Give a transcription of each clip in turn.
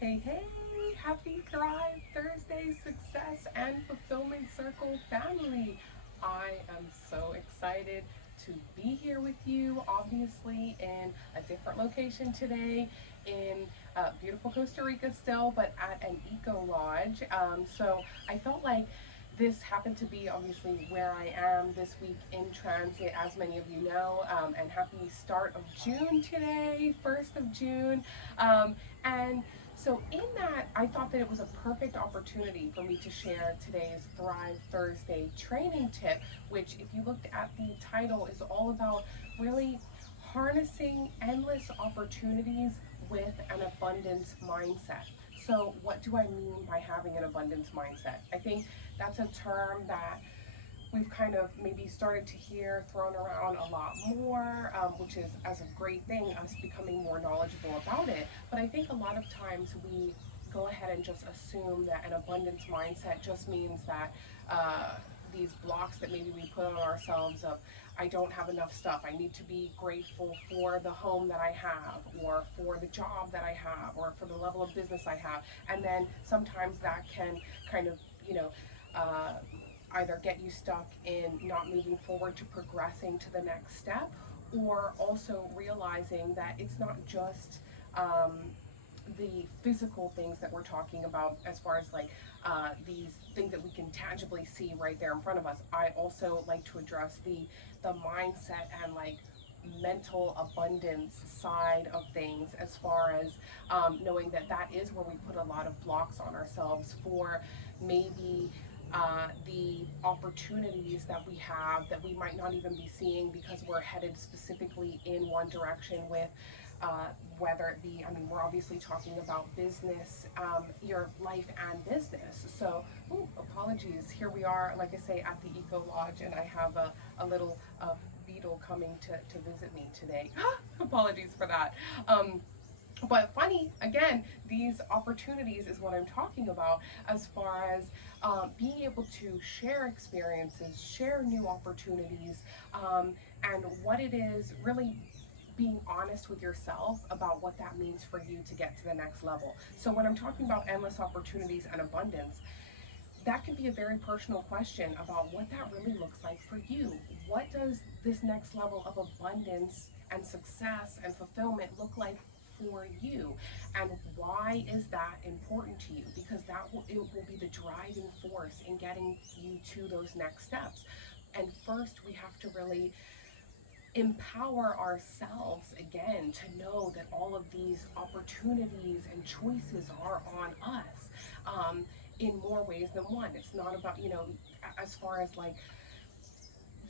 Hey, hey, happy Thrive Thursday Success and Fulfillment Circle family. I am so excited to be here with you, obviously, in a different location today in beautiful Costa Rica still, but at an eco lodge. So I felt like this happened to be obviously where I am this week in transit, as many of you know, and happy start of June today, 1st of June. And so, in that, I thought that it was a perfect opportunity for me to share today's Thrive Thursday training tip, which, if you looked at the title, is all about really harnessing endless opportunities with an abundance mindset. So, what do I mean by having an abundance mindset? I think that's a term that we've kind of maybe started to hear thrown around a lot more, which is as a great thing, us becoming more knowledgeable about it. But I think a lot of times we go ahead and just assume that an abundance mindset just means that these blocks that maybe we put on ourselves of I don't have enough stuff, I need to be grateful for the home that I have or for the job that I have or for the level of business I have. And then sometimes that can kind of, you know, uh, either get you stuck in not moving forward to progressing to the next step, or also realizing that it's not just the physical things that we're talking about as far as like these things that we can tangibly see right there in front of us. I also like to address the mindset and like mental abundance side of things, as far as knowing that that is where we put a lot of blocks on ourselves for maybe the opportunities that we have that we might not even be seeing because we're headed specifically in one direction with whether it be, I mean, we're obviously talking about business, your life and business. So, ooh, apologies. Here we are, like I say, at the Eco Lodge, and I have a little beetle coming to visit me today. Apologies for that. But funny, again, these opportunities is what I'm talking about, as far as being able to share experiences, share new opportunities, and what it is really being honest with yourself about what that means for you to get to the next level. So, when I'm talking about endless opportunities and abundance, that can be a very personal question about what that really looks like for you. What does this next level of abundance and success and fulfillment look like for you, and why is that important to you? Because it will be the driving force in getting you to those next steps. And first, we have to really empower ourselves again to know that all of these opportunities and choices are on us, in more ways than one. It's not about, as far as like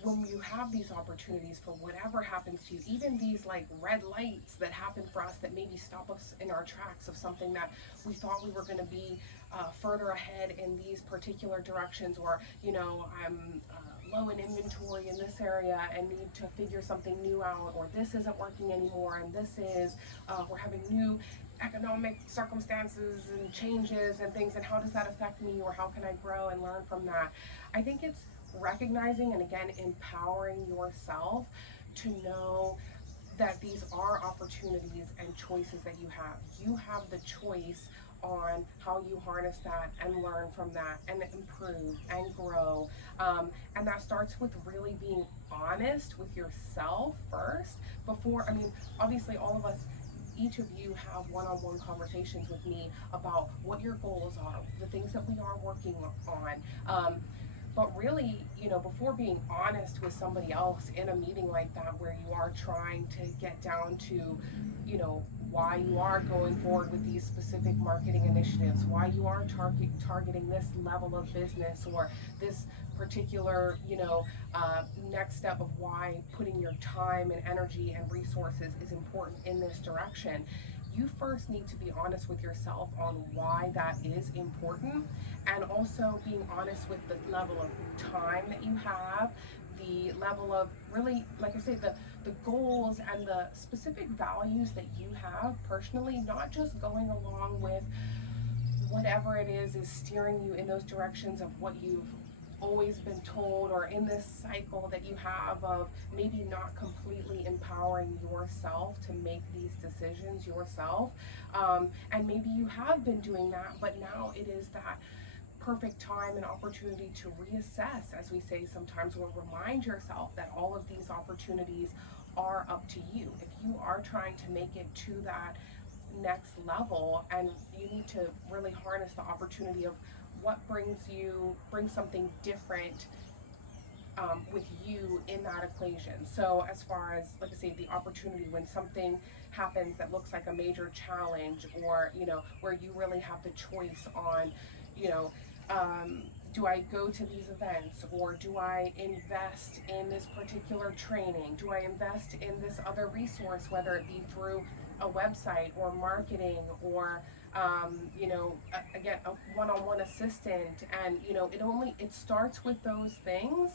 when you have these opportunities for whatever happens to you, even these like red lights that happen for us that maybe stop us in our tracks of something that we thought we were going to be further ahead in these particular directions, or I'm low in inventory in this area and need to figure something new out, or this isn't working anymore, and this is we're having new economic circumstances and changes and things, and how does that affect me, or how can I grow and learn from that? I think it's recognizing and again empowering yourself to know that these are opportunities and choices that you have. You have the choice on how you harness that and learn from that and improve and grow. And that starts with really being honest with yourself first before, I mean, obviously, all of us, each of you have one-on-one conversations with me about what your goals are, the things that we are working on. But really, before being honest with somebody else in a meeting like that, where you are trying to get down to, why you are going forward with these specific marketing initiatives, why you are targeting this level of business, or this particular, next step of why putting your time and energy and resources is important in this direction. You first need to be honest with yourself on why that is important, and also being honest with the level of time that you have, the level of really, like I say, the goals and the specific values that you have personally, not just going along with whatever it is steering you in those directions of what you've always been told, or in this cycle that you have of maybe not completely empowering yourself to make these decisions yourself. And maybe you have been doing that, but now it is that perfect time and opportunity to reassess, as we say sometimes, or remind yourself that all of these opportunities are up to you. If you are trying to make it to that next level, and you need to really harness the opportunity of what brings something different with you in that equation. So as far as, like I say, the opportunity when something happens that looks like a major challenge, or where you really have the choice on, you know do I go to these events, or do I invest in this particular training? Do I invest in this other resource, whether it be through a website or marketing, or again, a one-on-one assistant? And it starts with those things,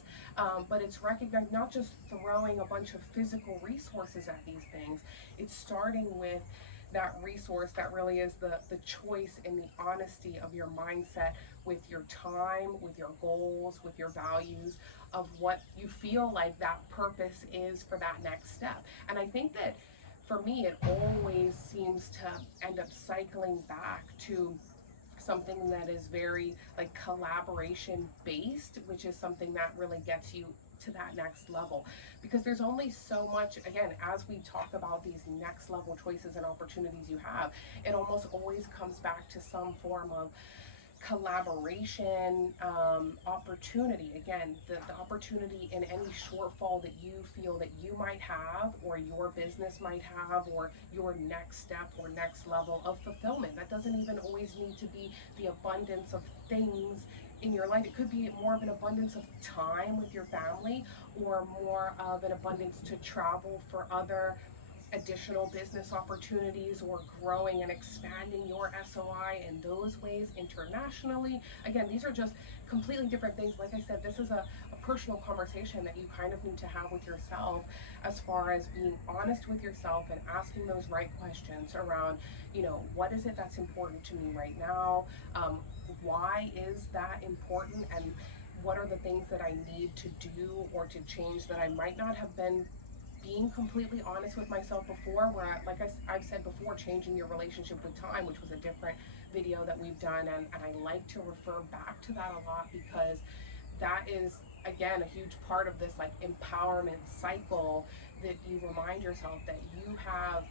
but it's recognized, not just throwing a bunch of physical resources at these things. It's starting with that resource that really is the choice and the honesty of your mindset, with your time, with your goals, with your values, of what you feel like that purpose is for that next step. And I think that for me, it always seems to end up cycling back to something that is very like collaboration based, which is something that really gets you to that next level. Because there's only so much, again, as we talk about these next level choices and opportunities you have, it almost always comes back to some form of collaboration opportunity. Again, the opportunity in any shortfall that you feel that you might have, or your business might have, or your next step or next level of fulfillment. That doesn't even always need to be the abundance of things in your life. It could be more of an abundance of time with your family, or more of an abundance to travel for other additional business opportunities, or growing and expanding your SOI in those ways internationally. Again, these are just completely different things. Like I said, this is a personal conversation that you kind of need to have with yourself, as far as being honest with yourself and asking those right questions around, what is it that's important to me right now? Why is that important? And what are the things that I need to do or to change that I might not have been being completely honest with myself before, where, like I've said before, changing your relationship with time, which was a different video that we've done, and I like to refer back to that a lot, because that is, again, a huge part of this like empowerment cycle, that you remind yourself that you have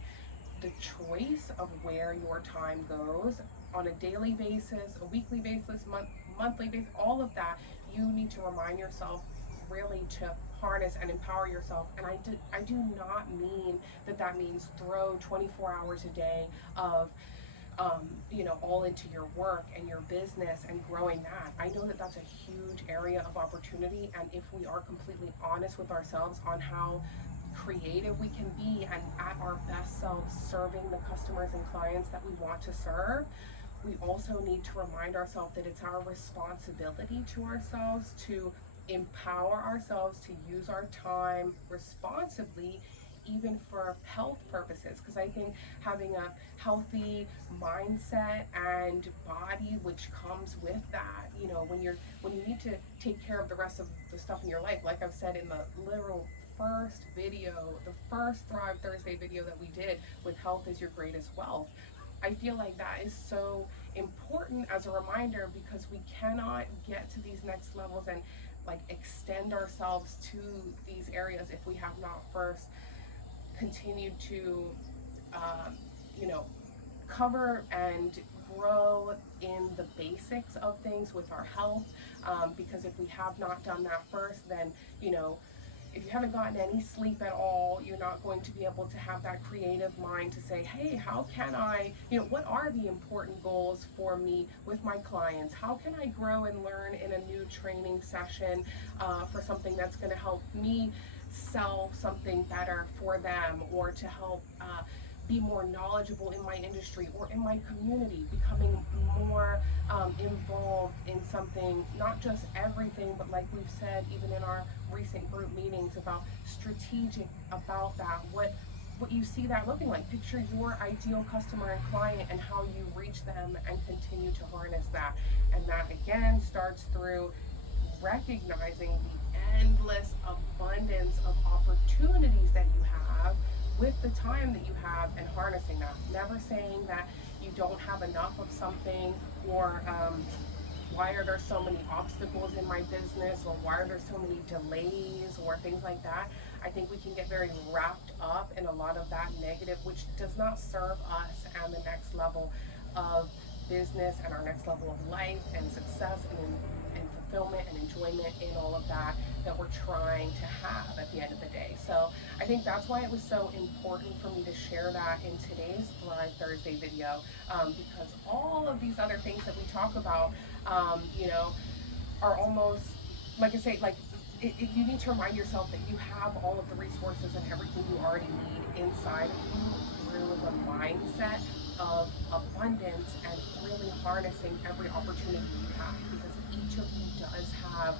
the choice of where your time goes on a daily basis, a weekly basis, monthly basis, all of that. You need to remind yourself really to harness and empower yourself. And I do not mean that means throw 24 hours a day of all into your work and your business and growing that. I know that that's a huge area of opportunity, and if we are completely honest with ourselves on how creative we can be and at our best selves serving the customers and clients that we want to serve, we also need to remind ourselves that it's our responsibility to ourselves to empower ourselves to use our time responsibly, even for health purposes. Because I think having a healthy mindset and body, which comes with that, when you need to take care of the rest of the stuff in your life, like I've said in the literal first video, the first Thrive Thursday video that we did with health is your greatest wealth. I feel like that is so important as a reminder, because we cannot get to these next levels and like extend ourselves to these areas if we have not first continued to you know cover and grow in the basics of things with our health, because if we have not done that first, then if you haven't gotten any sleep at all, you're not going to be able to have that creative mind to say, hey, how can I, what are the important goals for me with my clients? How can I grow and learn in a new training session for something that's going to help me sell something better for them, or to help be more knowledgeable in my industry or in my community, becoming more involved in something, not just everything, but like we've said, even in our recent group meetings, about strategic about that, what you see that looking like. Picture your ideal customer and client and how you reach them and continue to harness that. And that again starts through recognizing the endless abundance of opportunities that you have with the time that you have and harnessing that. Never saying that you don't have enough of something, or why are there so many obstacles in my business, or why are there so many delays or things like that. I think we can get very wrapped up in a lot of that negative, which does not serve us and the next level of business and our next level of life and success and fulfillment and enjoyment in all of that that we're trying to have at the end of the day. So I think that's why it was so important for me to share that in today's Thrive Thursday video, because all of these other things that we talk about, you know, are almost, like I say, like you need to remind yourself that you have all of the resources and everything you already need inside of you through the mindset of abundance and really harnessing every opportunity you have, because each of you does have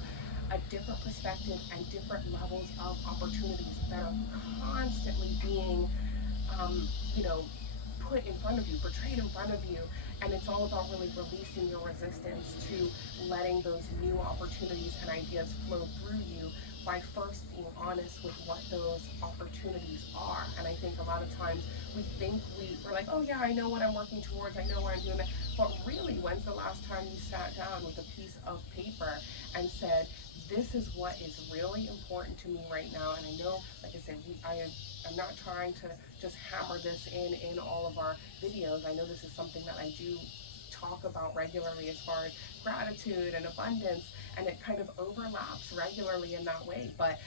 a different perspective and different levels of opportunities that are constantly being, you know, put in front of you, portrayed in front of you. And it's all about really releasing your resistance to letting those new opportunities and ideas flow through you by first being honest with what those opportunities are. And I think a lot of times we're like, oh yeah, I know what I'm working towards, I know where I'm doing that. But really, when's the last time you sat down with a piece of paper and said, this is what is really important to me right now? And I know, like I said, I'm not trying to just hammer this in all of our videos. I know this is something that I do talk about regularly as far as gratitude and abundance, and it kind of overlaps regularly in that way. But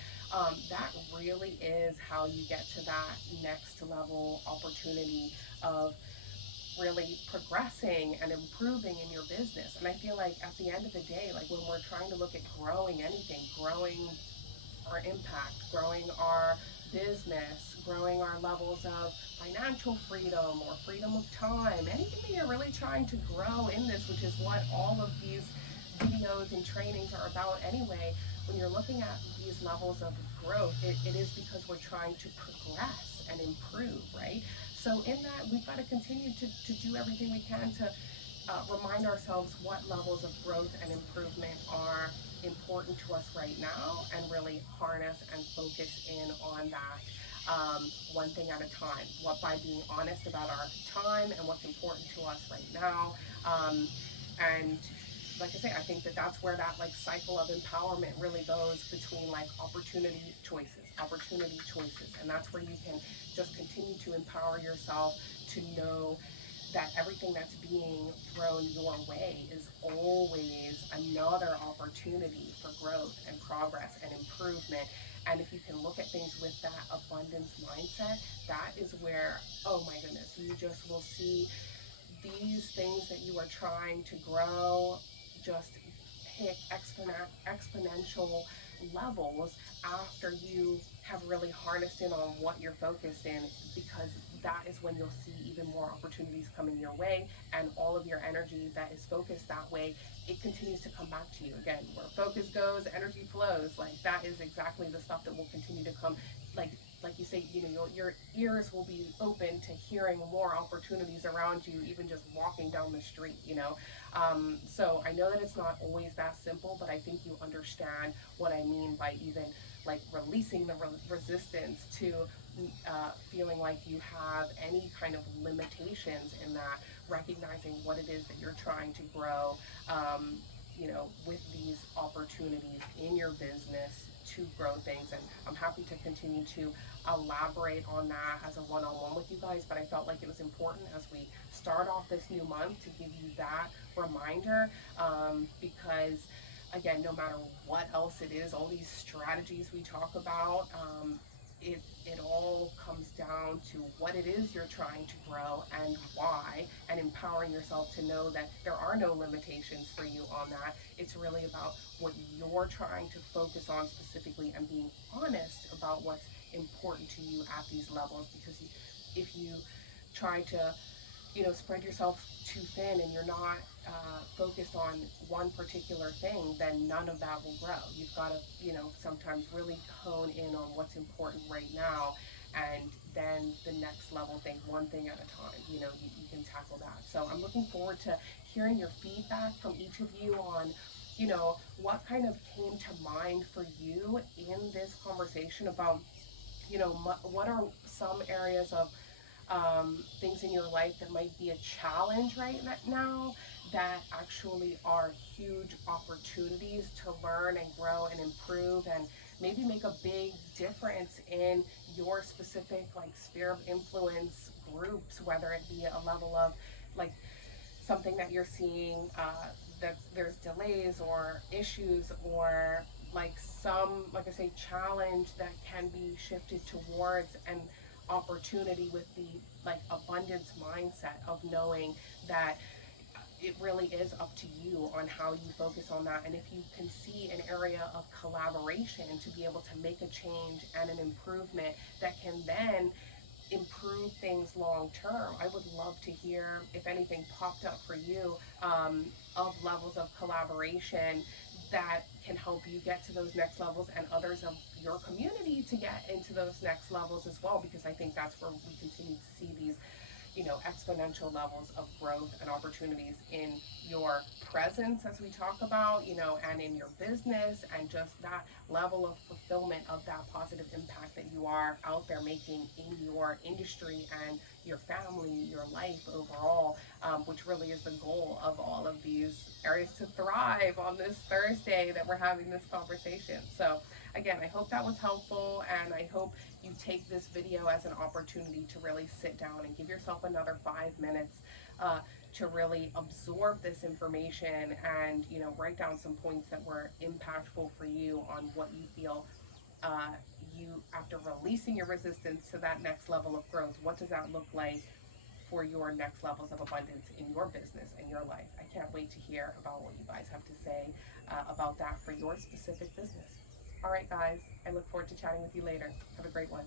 that really is how you get to that next level opportunity of really progressing and improving in your business. And I feel like at the end of the day, like when we're trying to look at growing anything, growing our impact, growing our business, growing our levels of financial freedom or freedom of time, anything that you're really trying to grow in this, which is what all of these videos and trainings are about anyway. When you're looking at these levels of growth, it is because we're trying to progress and improve, right? So in that, we've got to continue to do everything we can to remind ourselves what levels of growth and improvement are important to us right now, and really harness and focus in on that, one thing at a time. What By being honest about our time and what's important to us right now, and like I say, I think that that's where that like cycle of empowerment really goes, between like opportunity choices, and that's where you can just continue to empower yourself to know that everything that's being thrown your way is always another opportunity for growth and progress and improvement. And if you can look at things with that abundance mindset, that is where, oh my goodness, you just will see these things that you are trying to grow just hit exponential levels after you have really harnessed in on what you're focused in, because that is when you'll see even more opportunities coming your way, and all of your energy that is focused that way, it continues to come back to you. Again, where focus goes, energy flows. Like that is exactly the stuff that will continue to come. Like you say, you know, your ears will be open to hearing more opportunities around you, even just walking down the street, you know. So I know that it's not always that simple, but I think you understand what I mean by even like releasing the resistance to feeling like you have any kind of limitations in that, recognizing what it is that you're trying to grow, you know, with these opportunities in your business to grow things. And I'm happy to continue to elaborate on that as a one-on-one with you guys, but I felt like it was important as we start off this new month to give you that reminder, because again, no matter what else it is, all these strategies we talk about, it all comes down to what it is you're trying to grow and why, and empowering yourself to know that there are no limitations for you on that. It's really about what you're trying to focus on specifically, and being honest about what's important to you at these levels. Because if you try to, you know, spread yourself too thin and you're not focused on one particular thing, then none of that will grow. You've got to, you know, sometimes really hone in on what's important right now, and then the next level thing, one thing at a time, you know, you can tackle that. So I'm looking forward to hearing your feedback from each of you on what kind of came to mind for you in this conversation about, what are some areas of things in your life that might be a challenge right now that actually are huge opportunities to learn and grow and improve and maybe make a big difference in your specific like sphere of influence groups, whether it be a level of like something that you're seeing that there's delays or issues or like some, like I say, challenge that can be shifted towards an opportunity with the like abundance mindset of knowing that it really is up to you on how you focus on that. And if you can see an area of collaboration to be able to make a change and an improvement that can then improve things long term. I would love to hear if anything popped up for you of levels of collaboration that can help you get to those next levels and others of your community to get into those next levels as well, because I think that's where we continue to see these exponential levels of growth and opportunities in your presence, as we talk about, and in your business, and just that level of fulfillment of that positive impact that you are out there making in your industry and your family, your life overall, which really is the goal of all of these areas to thrive on this Thursday that we're having this conversation. So, again, I hope that was helpful, and I hope you take this video as an opportunity to really sit down and give yourself another 5 minutes to really absorb this information and write down some points that were impactful for you on what you feel uh, you, after releasing your resistance to that next level of growth, what does that look like for your next levels of abundance in your business and your life. I can't wait to hear about what you guys have to say about that for your specific business. All right, guys, I look forward to chatting with you later. Have a great one.